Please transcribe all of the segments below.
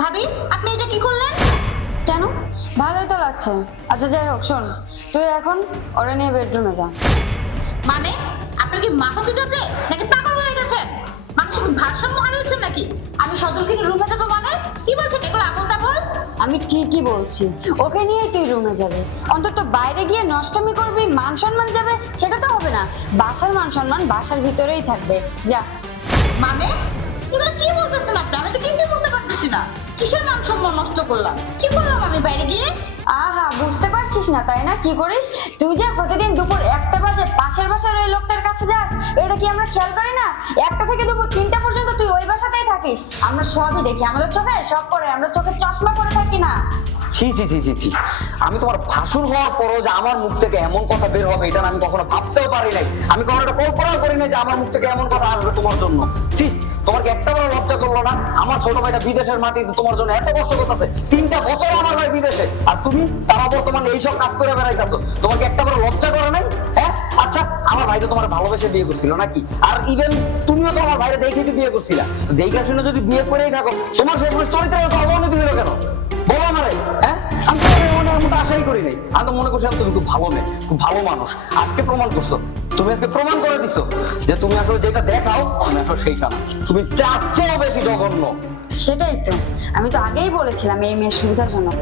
ভাবি আপনি এটা কি করলেন? কেন? ভালোই তো লাগছে। আচ্ছা যাই হোক শোন। তুই এখন ওরা নিয়ে বেডরুমে যা। মানে? আপনার কি মাথা ঠিক আছে? নাকি পাগল হয়ে গেছে মানুষের কি ভারসাম্য হারিয়েছেন নাকি? আমি সদরকে রুমে যাব মানে? কি বলছেন এগুলো আপন তাপন? আমি ঠিকই বলছি। ওকে নিয়ে তুই রুমে যাবে। অন্তত বাইরে গিয়ে নষ্টমি করবি মান সম্মান যাবে সেটা তো হবে না। বাসার মান সম্মান বাসার ভিতরেই থাকবে। যা। মানে? এগুলো কি বলতেছেন আপনি? আমি তো কিছুই বলতে পারতেছি না। কিসের মান সম্মান নষ্ট করলাম? কি করলাম আমি বাইরে গিয়ে? আহা, বুঝতে পারছিস না, তাই না? কি করিস? তুই যে প্রতিদিন দুপুর একটা বাজে, পাশের বাসার ওই লোকটার কাছে যাস, এটা কি আমরা খেয়াল করি না? একটা থেকে দুপুর তিনটা পর্যন্ত তুই ওই বাসাতেই থাকিস। আমরা সবই দেখি, আমাদের চোখে সব করে আমরা চোখে চশমা পরে থাকি না। ছি ছি ছি ছি ছি। আমি তোমার ভাসুর হওয়ার পরও যে আমার মুখ থেকে এমন কথা বের হবে, এটা আমি কখনো ভাবতেও পারি নাই। আমি কখনো এটা কল্পনাও করি নাই যে আমার মুখ থেকে এমন কথা আসবে তোমার জন্য। ছি একটা লজ্জা করল না? আমার ছোট ভাইটা বিদেশের মাটিতে তোমার জন্য এত কষ্ট করতেছে। তিনটা বছর আমার ভাই বিদেশে। আর তুমি তারা এইসব কাজ করে বেড়াইতেছো। তোমার একটা বড় লজ্জা করে নাই? হ্যাঁ? আচ্ছা আমার ভাই তো তোমার ভালোবেসে বিয়ে করছিল নাকি? আর ইভেন তুমিও তো আমার ভাইরে দেখেই তো বিয়ে করছিলা। দেখে শুনে যদি বিয়ে করেই থাকো, তোমার শেষমেশ চরিত্রের অবনতি হলো কেন? বলো হ্যাঁ? আমি মনে আশাই করি নাই। আমি তো মনে করছিলাম তুমি খুব ভালো মেয়ে, খুব ভালো মানুষ। আজকে প্রমাণ করছ। তুমি আজকে প্রমাণ করে দিছো যে তুমি আসলে যেটা দেখাও আসলে সেইটা না। তুমি বেশি জঘন্য। সেটাই তো। আমি তো আগেই বলেছিলাম এই মেয়ের সুবিধাজনক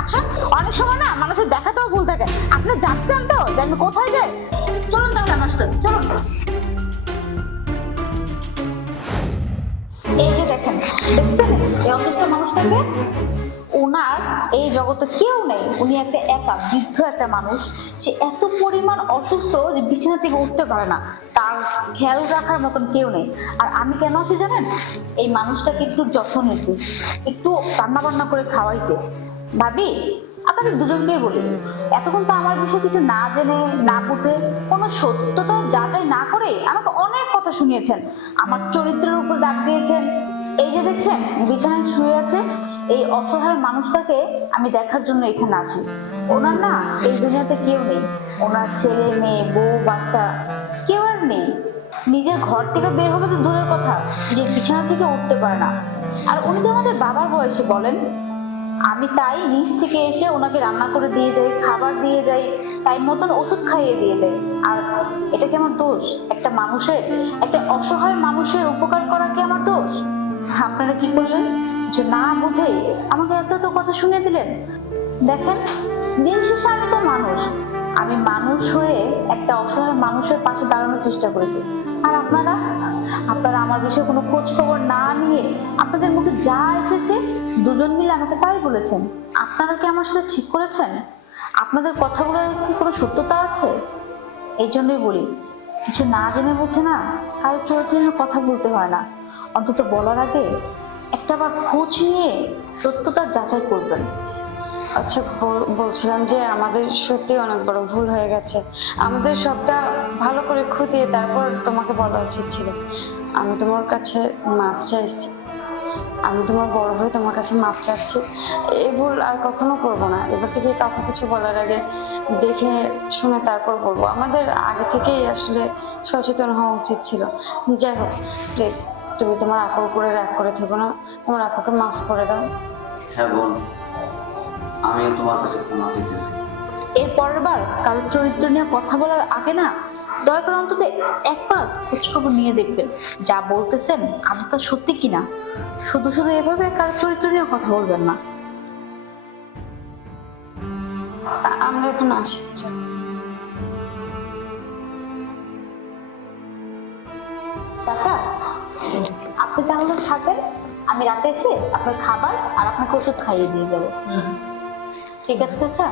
আচ্ছা অনেক সময় না মানুষের দেখাতেও ভুল থাকে। আপনি জানতেন তো যে আমি কোথায় যাই? চলুন তাহলে আমার সাথে, চলুন। এই যে দেখেন, দেখছেন? এই অসুস্থ মানুষটাকে ওনার এই জগতে কেউ নেই। উনি একটা একা, বৃদ্ধ একটা মানুষ। সে এত পরিমাণ অসুস্থ যে বিছানা থেকে উঠতে পারে না। তার খেয়াল রাখার মতন কেউ নেই। আর আমি কেন আসি জানেন? এই মানুষটাকে একটু যত্ন নিতে, একটু রান্না বান্না করে খাওয়াইতে। ভাবি আপনাদের দুজনকেই বলি। এতক্ষণ তো আমার বিষয়ে কিছু না জেনে, না বুঝে, কোনো সত্যটা যাচাই না করে আমাকে অনেক কথা শুনিয়েছেন। আমার চরিত্রের উপর দাগ দিয়েছেন। এই যে দেখছেন, বিছানায় শুয়ে আছে এই অসহায় মানুষটাকে আমি দেখার জন্য এখানে আসি। ওনার না এই দুনিয়াতে কেউ নেই। ওনার ছেলে, মেয়ে, বউ, বাচ্চা কেউ আর নেই। নিজের ঘর থেকে বের হবে তো দূরের কথা যে বিছানা থেকে উঠতে পারে না। আর উনি তো আমাদের বাবার বয়সে বলেন। আমি তাই নিচ থেকে এসে ওনাকে রান্না করে দিয়ে যাই, খাবার দিয়ে যাই টাইম মতন ওষুধ খাইয়ে দিয়ে যাই। আর এটা কি আমার দোষ? একটা মানুষের, একটা অসহায় মানুষের উপকার করা কি আমার দোষ? আপনারা কি করলেন? যে না বুঝেই আমাকে এত তো কথা শুনিয়ে দিলেন? দেখেন, দিন শেষে আমি তো মানুষ। আমি মানুষ হয়ে একটা অসহায় মানুষের পাশে দাঁড়ানোর চেষ্টা করেছি। আর আপনারা আপনারা আমার বিষয়ে কোনো খোঁজ খবর না নিয়ে আপনাদের মুখে যা এসেছে দুজন মিলে আমাকে তাই বলেছেন। আপনারা কি আমার সাথে ঠিক করেছেন? আপনাদের কথাগুলোর কি কোনো সত্যতা আছে? এই জন্যই বলি, কিছু না জেনে বুঝে না কারও চরিত্রের কথা বলতে হয় না। অন্তত বলার আগে একটা বার খোঁজ নিয়ে সত্যতা যাচাই করবেন। আচ্ছা বলছিলাম যে আমাদের সত্যি অনেক বড় ভুল হয়ে গেছে। আমাদের সবটা ভালো করে খুঁটিয়ে তারপর তোমাকে বলা উচিত ছিল। আমি তোমার কাছে মাপ চাইছি। আমি তোমার বড় হয়ে তোমার কাছে মাপ চাচ্ছি। এই ভুল আর কখনো করব না। এবার থেকে কাউকে কিছু বলার আগে দেখে শুনে তারপর বলব। আমাদের আগে থেকেই আসলে সচেতন হওয়া উচিত ছিল। যাই হোক প্লিজ তুমি তোমার আপুর উপরে রাগ করে থেকো না। তোমার আপুকে মাফ করে দাও। হ্যাঁ বোন আমি তোমার কাছে ক্ষমা চাইতেছি। এর পরের বার কারোর চরিত্র নিয়ে কথা বলার আগে না দয়া করে অন্তত একবার খোঁজখবর নিয়ে দেখবেন। যা বলতেছেন আমটা সত্যি কিনা? শুধু শুধু এভাবে কারোর চরিত্র নিয়ে কথা বলবেন না। আমরা এখন আসি। চাচা আপনি তাহলে থাকেন আমি রাতে এসে আপনার খাবার আর আপনাকে ওষুধ খাইয়ে দিয়ে যাব। ঠিক আছে চাচা